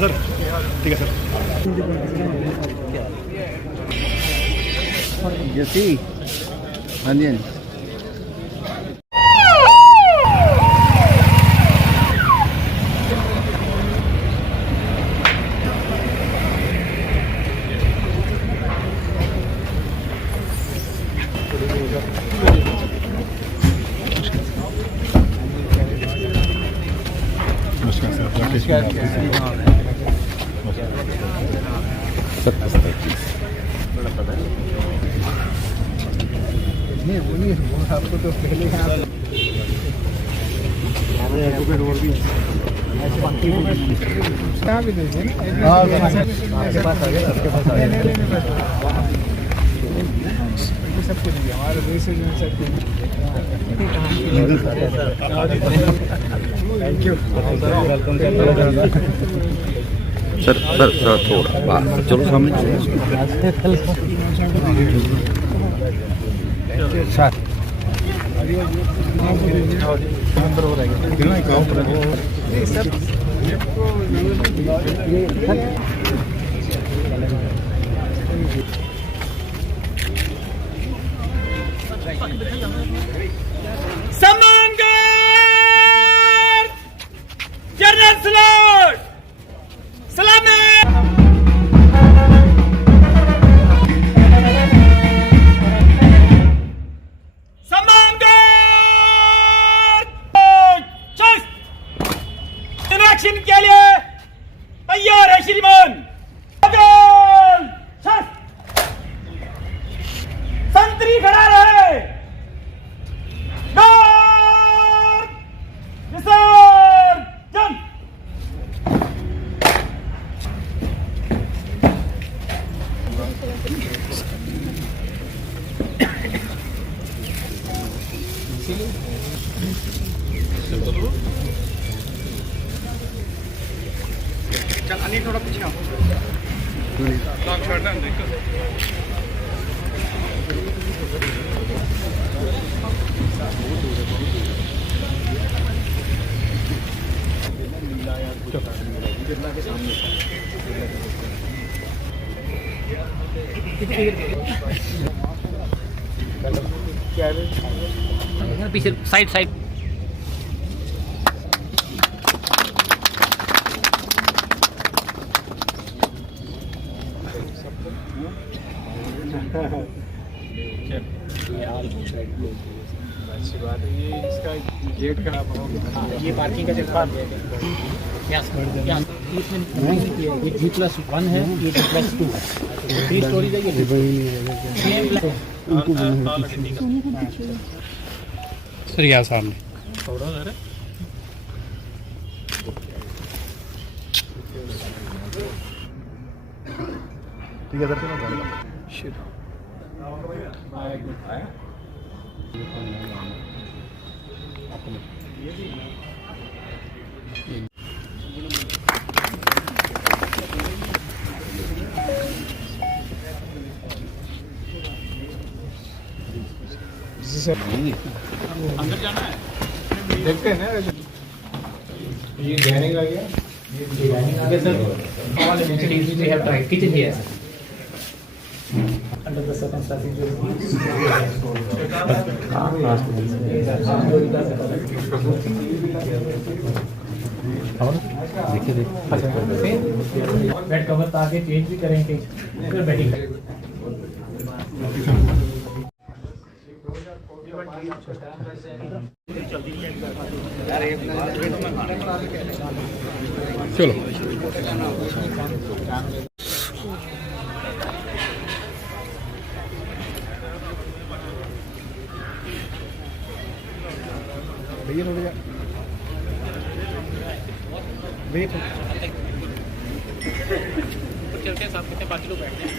Sir ठीक है sir. जैसी हाँ जी हाँ जी। नहीं वो नहीं वो आपको तो पहले यहाँ भी देंगे ना। आपके पास आ गया सबको दिया हमारे देश में सबको। Thank you sir sir sir थोड़ा चलो सामने साथ नंबर हो रहेगा सम्मानगढ़ जनरल सलाट सलामी एक्शन के लिए तैयार है श्रीमान। संतरी खड़ा रहे। विसर्जन। चल अनिल थोड़ा पीछे आओ। लॉक छोड़ना देखो। पीछे साइड साइड अच्छी बात है। ये इसका गेट खराब हो ये पार्किंग का जगह है। ये G+1 है, ये G+2 है। 3 स्टोरीज है ये। सर यहाँ सामने थोड़ा जरा ठीक है सर। अंदर जाना है। देखते हैं ना ये डाइनिंग आ गया। ये डाइनिंग आ गया sir. All amenities we have tried. Kitchen here. Under the circumstances देखिए बेड कवर आगे चेंज भी करेंगे फिर बेडिंग चलो भैया थोड़ा वेट चलते साथ कितने 5 लोग बैठते हैं।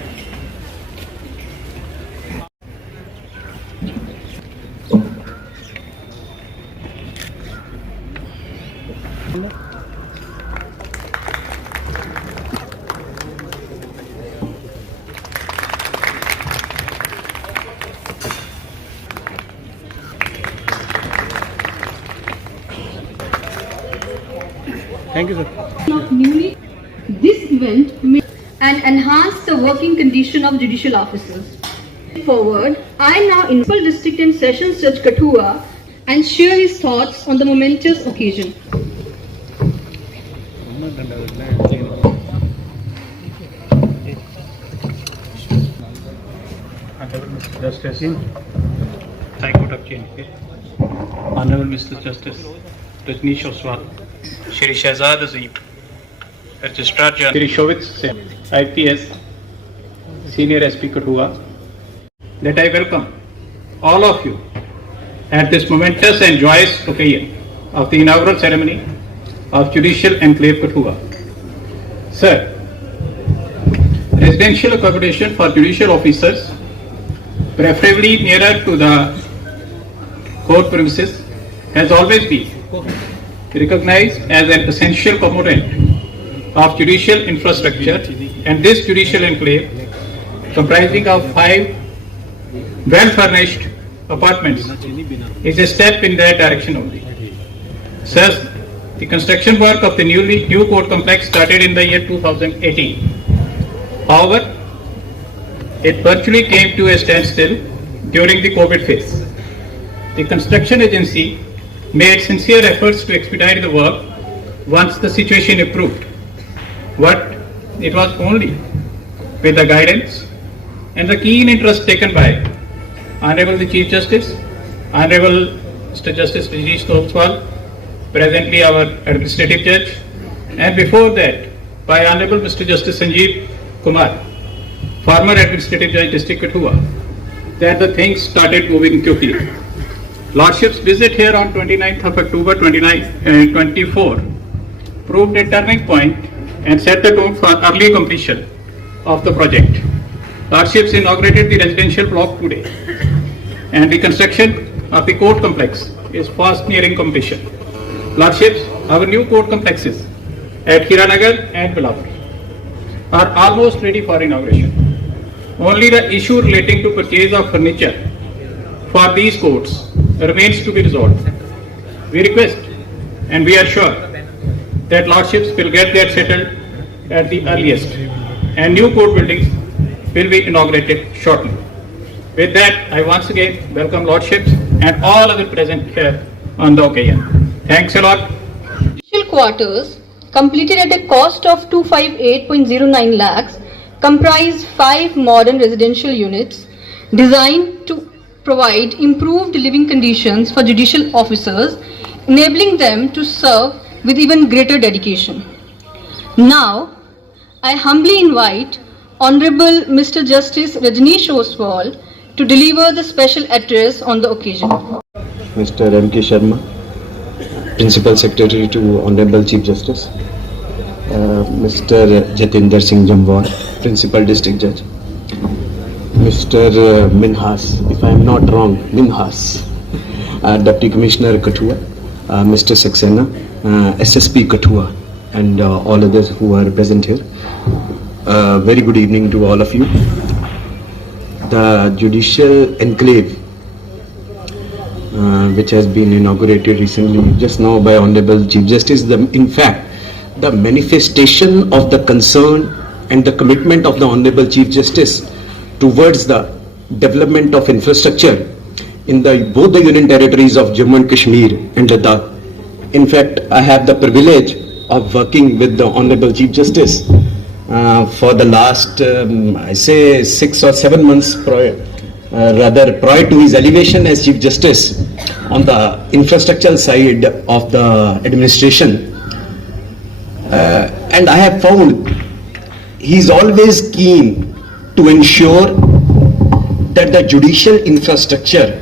Thank you sir. Newly This event may and enhance the working condition of judicial officers. Forward, I now invite District and Sessions Judge Kathua and share his thoughts on the momentous occasion. Honorable Mr. Justice, High Court of J&K, Honorable Mr. Justice Rajneesh Oswal, Shri Shahzad Azim, Registrar General, Shri Shobit Sen, IPS, Senior SP Kathua, that I welcome all of you at this momentous and joyous occasion of the inaugural ceremony of Judicial Enclave Kathua. Sir, residential accommodation for judicial officers, preferably nearer to the court premises, has always been recognized as an essential component of judicial infrastructure, and this judicial enclave, comprising of 5 well-furnished apartments, is a step in that direction only. Thus, the construction work of the new court complex started in the year 2018. However, it virtually came to a standstill during the COVID phase. The construction agency made sincere efforts to expedite the work once the situation improved. But it was only with the guidance and the keen interest taken by Honorable the Chief Justice, Honorable Mr. Justice Rajneesh Oswal, presently our Administrative Judge, and before that by Honorable Mr. Justice Sanjeev Kumar, former Administrative Judge District Kathua, that the things started moving quickly. Lordship's visit here on 29th of October 2024 proved a turning point and set the tone for early completion of the project. Lordships inaugurated the residential block today, and the construction of the court complex is fast nearing completion. Lordships, our new court complexes at Hiranagar and Bilapur are almost ready for inauguration. Only the issue relating to purchase of furniture for these courts remains to be resolved. We request and we are sure that Lordships will get that settled at the earliest, and new court buildings will be inaugurated shortly. With that, I once again welcome Lordships and all other present here on the occasion. Thanks a lot. Judicial quarters, completed at a cost of 258.09 lakhs, comprise 5 modern residential units designed to provide improved living conditions for judicial officers, enabling them to serve with even greater dedication. Now, I humbly invite Honorable Mr. Justice Rajneesh Oswal to deliver the special address on the occasion. Mr. M.K. Sharma, Principal Secretary to Honorable Chief Justice, Mr. Jatinder Singh Jamwar, Principal District Judge, Mr. Minhas, if I am not wrong, Minhas, Deputy Commissioner Kathua, Mr. Saxena, SSP Kathua, and all others who are present here. Very good evening to all of you. The Judicial Enclave, which has been inaugurated recently just now by Honorable Chief Justice, in fact, the manifestation of the concern and the commitment of the Honorable Chief Justice towards the development of infrastructure in both the Union Territories of Jammu and Kashmir and Ladakh. In fact, I have the privilege of working with the Honorable Chief Justice for the last, I say 6 or 7 months prior to his elevation as Chief Justice on the infrastructural side of the administration. And I have found he is always keen to ensure that the judicial infrastructure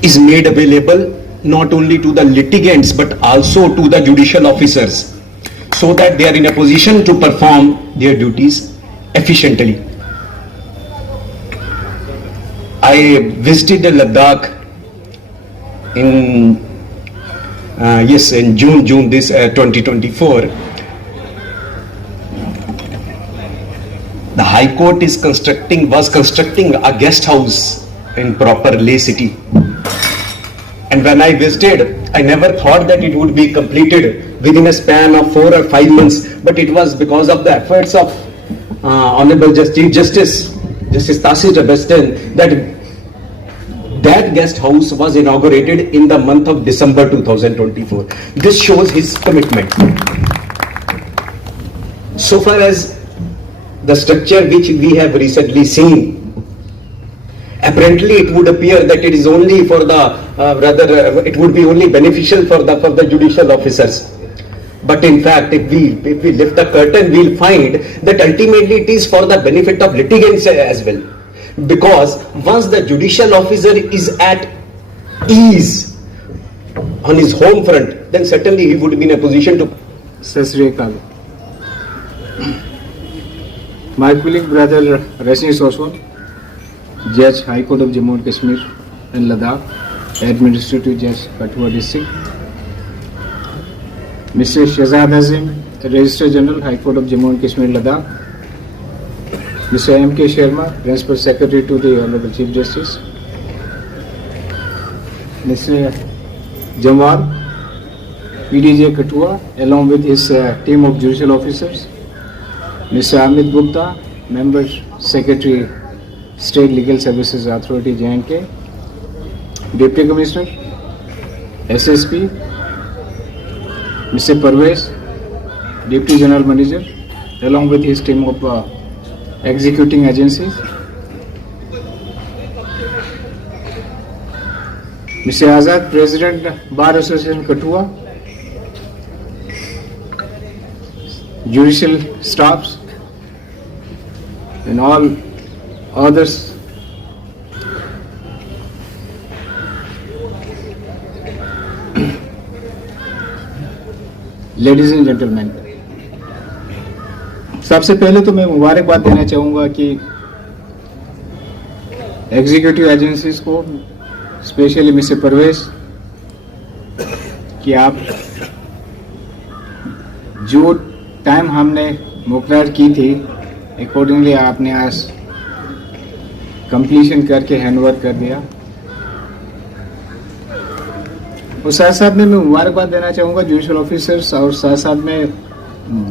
is made available not only to the litigants but also to the judicial officers, so that they are in a position to perform their duties efficiently. I visited Ladakh in June this 2024. The High Court was constructing a guest house in proper Leh city. And when I visited, I never thought that it would be completed within a span of 4 or 5 months, but it was because of the efforts of Honorable Chief Justice Tasit Rabastan that guest house was inaugurated in the month of December 2024. This shows his commitment. So far as the structure which we have recently seen, apparently it would appear that it is only for the it would be only beneficial for the judicial officers. But in fact, if we lift the curtain, we'll find that ultimately it is for the benefit of litigants as well. Because once the judicial officer is at ease on his home front, then certainly he would be in a position to. Sat Sri Akal. My colleague brother Rajneesh Oswal, Judge High Court of Jammu and Kashmir and Ladakh, Administrative Judge Kathua District. Mr. Shahzad Azim, Registrar General High Court of Jammu and Kashmir Ladakh. Mr. M.K. Sharma, Principal Secretary to the Honorable Chief Justice. Mr. Jamwal, PDJ Kathua, along with his team of judicial officers. Mr. Amit Gupta, Member Secretary, State Legal Services Authority, J&K. Deputy Commissioner, SSP, Mr. Parvez, Deputy General Manager, along with his team of executing agencies. Mr. Azad, President Bar Association Kathua, judicial staffs and all others. Ladies and gentlemen, सबसे पहले तो मैं मुबारकबाद देना चाहूँगा कि executive agencies को, specially mister Parvez, कि आप जो टाइम हमने मुकर्रर की थी अकॉर्डिंगली आपने आज कंप्लीशन करके हैंडओवर कर दिया। और साथ साथ में मैं मुबारकबाद देना चाहूँगा जुडिशल ऑफिसर्स और साथ साथ में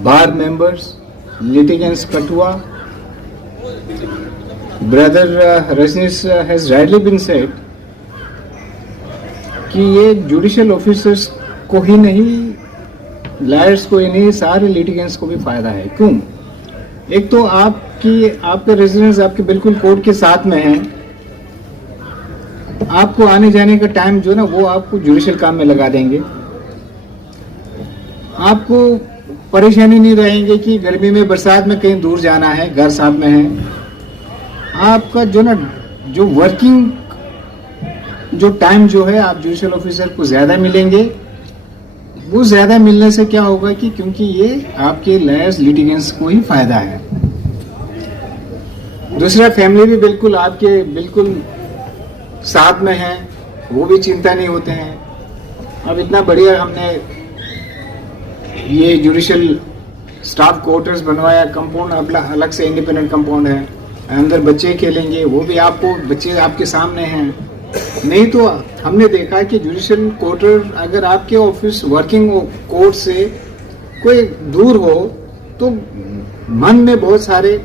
बार members, litigants Kathua. Brother Rajneesh has rightly been said कि ये जुडिशियल ऑफिसर्स को ही नहीं, लायर्स को ही नहीं, सारे लिटिगेंट्स को भी फायदा है। क्यों? एक तो आपका रेजिडेंस आपके बिल्कुल कोर्ट के साथ में है, आपको आने जाने का टाइम जो ना वो आपको जुडिशियल काम में लगा देंगे। आपको परेशानी नहीं रहेंगे कि गर्मी में बरसात में कहीं दूर जाना है, घर साथ में है। आपका जो वर्किंग जो टाइम जो है आप जुडिशियल ऑफिसर को ज्यादा मिलेंगे। वो ज्यादा मिलने से क्या होगा कि क्योंकि ये आपके लायर्स लिटिगेंट्स को ही फायदा है। दूसरा, फैमिली भी बिल्कुल आपके बिल्कुल साथ में है, वो भी चिंता नहीं होते हैं। अब इतना बढ़िया हमने ये जुडिशियल स्टाफ क्वार्टर्स बनवाया, कंपाउंड अलग से इंडिपेंडेंट कंपाउंड है, अंदर बच्चे खेलेंगे, वो भी आपको बच्चे आपके सामने हैं। नहीं तो हमने देखा कि जुडिशियल क्वार्टर अगर आपके ऑफिस वर्किंग कोर्ट से कोई दूर हो तो मन में बहुत सारे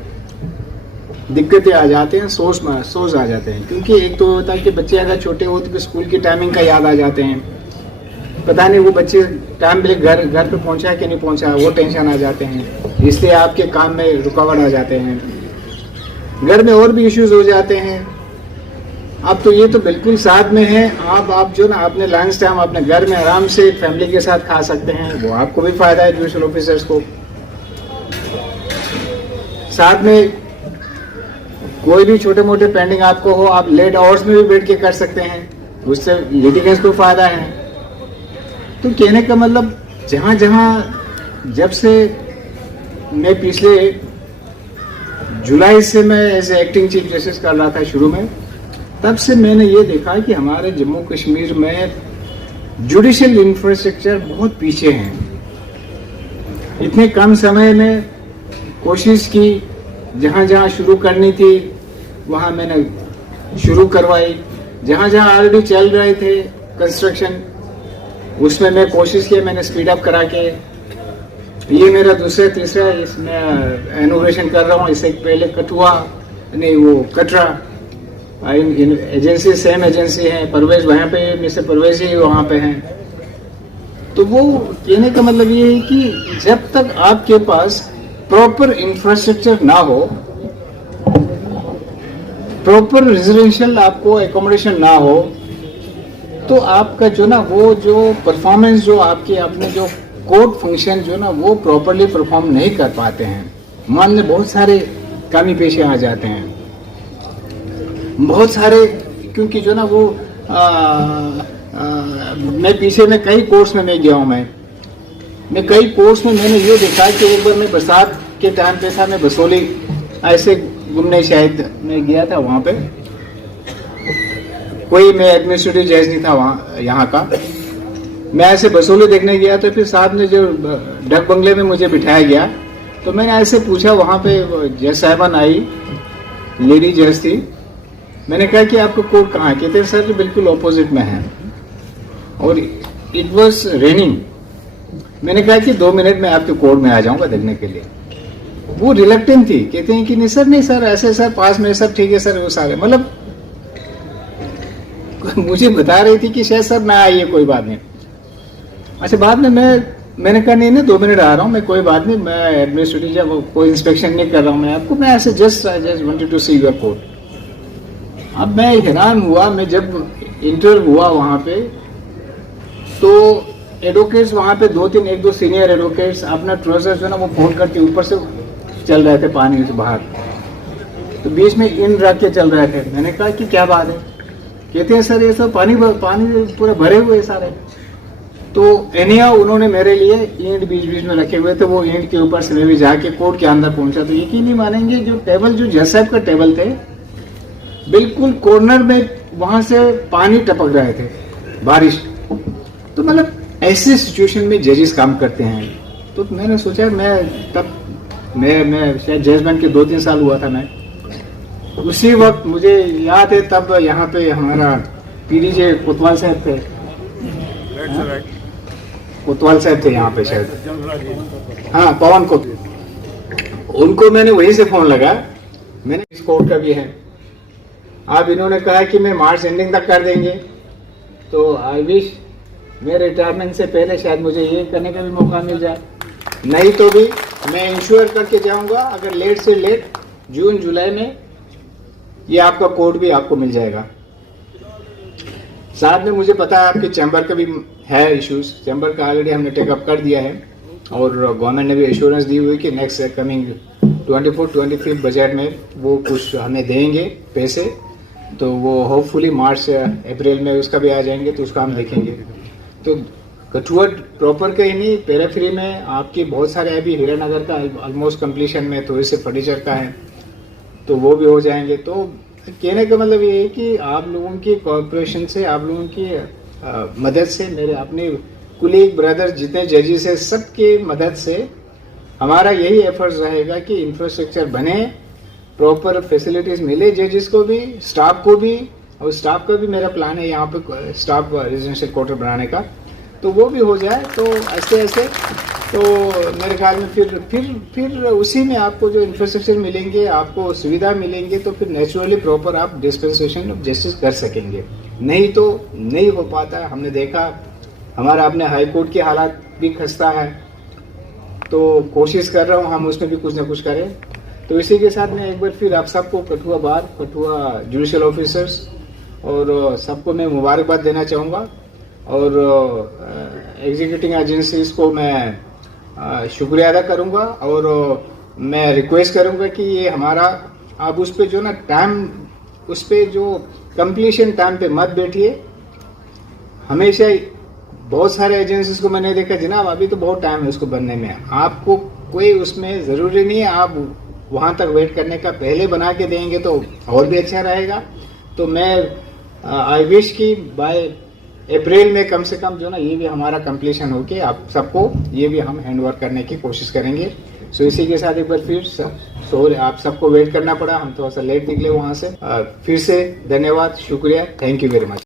दिक्कतें आ जाते हैं, सोच आ जाते हैं। क्योंकि एक तो होता है कि बच्चे अगर छोटे हो तो स्कूल की टाइमिंग का याद आ जाते हैं, पता नहीं वो बच्चे टाइम पे घर पे पहुंचा है कि नहीं पहुंचा, वो टेंशन आ जाते हैं, इसलिए आपके काम में रुकावट आ जाते हैं, घर में और भी इश्यूज हो जाते हैं। अब तो ये तो बिल्कुल साथ में है, आप जो ना अपने लंच टाइम अपने घर में आराम से फैमिली के साथ खा सकते हैं, वो आपको भी फायदा है जुडिशियल ऑफिसर्स को। साथ में कोई भी छोटे मोटे पेंडिंग आपको हो, आप लेट आवर्स में भी बैठ के कर सकते हैं, उससे लिटिगेंट्स को फायदा है। तो कहने का मतलब जहाँ जब से मैं पिछले जुलाई से मैं एज एक्टिंग चीफ जस्टिस कर रहा था शुरू में, तब से मैंने ये देखा कि हमारे जम्मू कश्मीर में जुडिशियल इंफ्रास्ट्रक्चर बहुत पीछे हैं। इतने कम समय में कोशिश की, जहाँ शुरू करनी थी वहाँ मैंने शुरू करवाई, जहाँ ऑलरेडी चल रहे थे कंस्ट्रक्शन उसमें मैं कोशिश की, मैंने स्पीड अप करा के, ये मेरा दूसरा तीसरा इसमें इनोवेशन कर रहा हूँ। इससे पहले कठुआ नहीं वो कटरा एजेंसी सेम एजेंसी है, परवेज वहाँ पे, मिस्टर परवेज ही वहाँ पे हैं। तो वो कहने का मतलब ये है कि जब तक आपके पास प्रॉपर इंफ्रास्ट्रक्चर ना हो, प्रॉपर रेजिडेंशियल आपको एकोमोडेशन ना हो, तो आपका जो ना वो जो परफॉर्मेंस जो आपके अपने जो कोर्ट फंक्शन जो ना वो प्रॉपरली परफॉर्म नहीं कर पाते हैं। मान में बहुत सारे कमी पेशे आ जाते हैं, बहुत सारे, क्योंकि जो ना वो मैं पीछे में कई कोर्स में मैं गया हूँ। मैं कई कोर्स में मैंने ये देखा कि एक बार मैं बरसात के टाइम पे था, मैं बसोली ऐसे घूमने शायद मैं गया था, वहाँ पे कोई मैं एडमिनिस्ट्रेटिव जज नहीं था वहाँ यहाँ का, मैं ऐसे बसोली देखने गया। तो फिर साथ में जो डक बंगले में मुझे बिठाया गया, तो मैंने ऐसे पूछा, वहाँ पे जज साहबान आई, लेडी जज थी। मैंने कहा कि आपका कोर्ट कहाँ है? कहते सर बिल्कुल ऑपोजिट में है, और इट वॉज रेनिंग। मैंने कहा कि 2 मिनट में आपके कोर्ट में आ जाऊंगा देखने के लिए। वो रिलक्टेंट थी, कहते हैं कि नहीं सर ऐसे सर पास में सब ठीक है सर, वो सारे मतलब मुझे बता रही थी कि शायद सर मैं आइए कोई बात नहीं। अच्छा, बाद में मैंने कहा नहीं 2 मिनट आ रहा हूँ मैं, कोई बात नहीं, मैं एडमिनिस्ट्रेटिव जब कोई इंस्पेक्शन नहीं कर रहा हूँ मैं आपको, मैं ऐसे just wanted to see your court. अब मैं हैरान हुआ, मैं जब इंटर हुआ वहाँ पे, तो एडवोकेट्स वहाँ पे 1-2 सीनियर एडवोकेट्स अपना ट्राउजर जो ना वो फोल्ड करके ऊपर से चल रहे थे पानी से बाहर, तो बीच में इन रख के चल रहे थे। मैंने कहा कि क्या बात है? कहते हैं सर ये सब पानी पूरे भरे हुए सारे। तो एनिया उन्होंने मेरे लिए ईंट बीच में रखे हुए थे, वो ईंट के ऊपर से मैं भी जाके कोर्ट के अंदर पहुंचा। तो यकीन नहीं मानेंगे, जो टेबल जो जज साहब का टेबल थे, बिल्कुल कॉर्नर में वहां से पानी टपक रहे थे, बारिश। तो मतलब ऐसे सिचुएशन में जजेस काम करते हैं। तो मैंने सोचा, मैं शायद जज बन के 2-3 साल हुआ था। मैं उसी वक्त मुझे याद है, तब यहाँ पे हमारा पीडीजे कोतवाल साहब थे, कोतवाल साहब थे यहाँ पे शायद, हाँ पवन को, उनको मैंने वहीं से फोन लगा, मैंने इस कोर्ट का भी है। अब इन्होंने कहा कि मैं मार्च एंडिंग तक कर देंगे, तो आई विश मेरे रिटायरमेंट से पहले शायद मुझे ये करने का भी मौका मिल जाए। नहीं तो भी मैं इंश्योर करके जाऊंगा, अगर लेट से लेट जून जुलाई में ये आपका कोड भी आपको मिल जाएगा। साथ में मुझे पता है आपके चैम्बर का भी है इश्यूज, चैम्बर का ऑलरेडी हमने टेकअप कर दिया है, और गवर्नमेंट ने भी एश्योरेंस दी हुई कि नेक्स्ट कमिंग 24-25 बजट में वो कुछ हमें देंगे पैसे, तो वो होपफुली मार्च अप्रैल में उसका भी आ जाएंगे, तो उसका हम देखेंगे। तो कठुआ प्रॉपर का ही नहीं, पेराफ्री में आपके बहुत सारे अभी हीरानगर का ऑलमोस्ट कंप्लीशन में, थोड़े से फर्नीचर का है, तो वो भी हो जाएंगे। तो कहने का मतलब ये है कि आप लोगों की कॉर्पोरेशन से, आप लोगों की मदद से, मेरे अपने कुलीग ब्रदर जितने जजेस हैं, सबके मदद से हमारा यही एफर्ट्स रहेगा कि इंफ्रास्ट्रक्चर बने, प्रॉपर फैसिलिटीज मिले जजेस को भी, स्टाफ को भी, और स्टाफ का भी मेरा प्लान है यहाँ पे स्टाफ रेजिडेंशियल क्वार्टर बनाने का, तो वो भी हो जाए। तो ऐसे तो मेरे ख्याल में फिर उसी में आपको जो इंफ्रास्ट्रक्चर मिलेंगे, आपको सुविधा मिलेंगे, तो फिर नेचुरली प्रॉपर आप डिस्पेंसेशन ऑफ जस्टिस कर सकेंगे। नहीं तो नहीं हो पाता। हमने देखा हमारा अपने हाई कोर्ट के हालात भी खस्ता है, तो कोशिश कर रहा हूँ हम उसमें भी कुछ ना कुछ करें। तो इसी के साथ मैं एक बार फिर आप सबको कठुआ बार, कठुआ जुडिशियल ऑफिसर्स और सबको मैं मुबारकबाद देना चाहूँगा, और एग्जीक्यूटिव एजेंसीज को मैं शुक्रिया अदा करूँगा, और मैं रिक्वेस्ट करूँगा कि ये हमारा आप उस पर जो ना टाइम, उस पर जो कंप्लीशन टाइम पे मत बैठिए। हमेशा बहुत सारे एजेंसीज को मैंने देखा, जनाब अभी तो बहुत टाइम है उसको बनने में, आपको कोई उसमें ज़रूरी नहीं है आप वहाँ तक वेट करने का, पहले बना के देंगे तो और भी अच्छा रहेगा। तो मैं आई विश कि बाय अप्रैल में कम से कम जो ना ये भी हमारा कंप्लीशन हो के आप सबको ये भी हम हैंड ओवर करने की कोशिश करेंगे। सो इसी के साथ एक बार फिर आप सबको वेट करना पड़ा, हम थोड़ा सा लेट निकले वहाँ से। फिर से धन्यवाद, शुक्रिया, थैंक यू वेरी मच।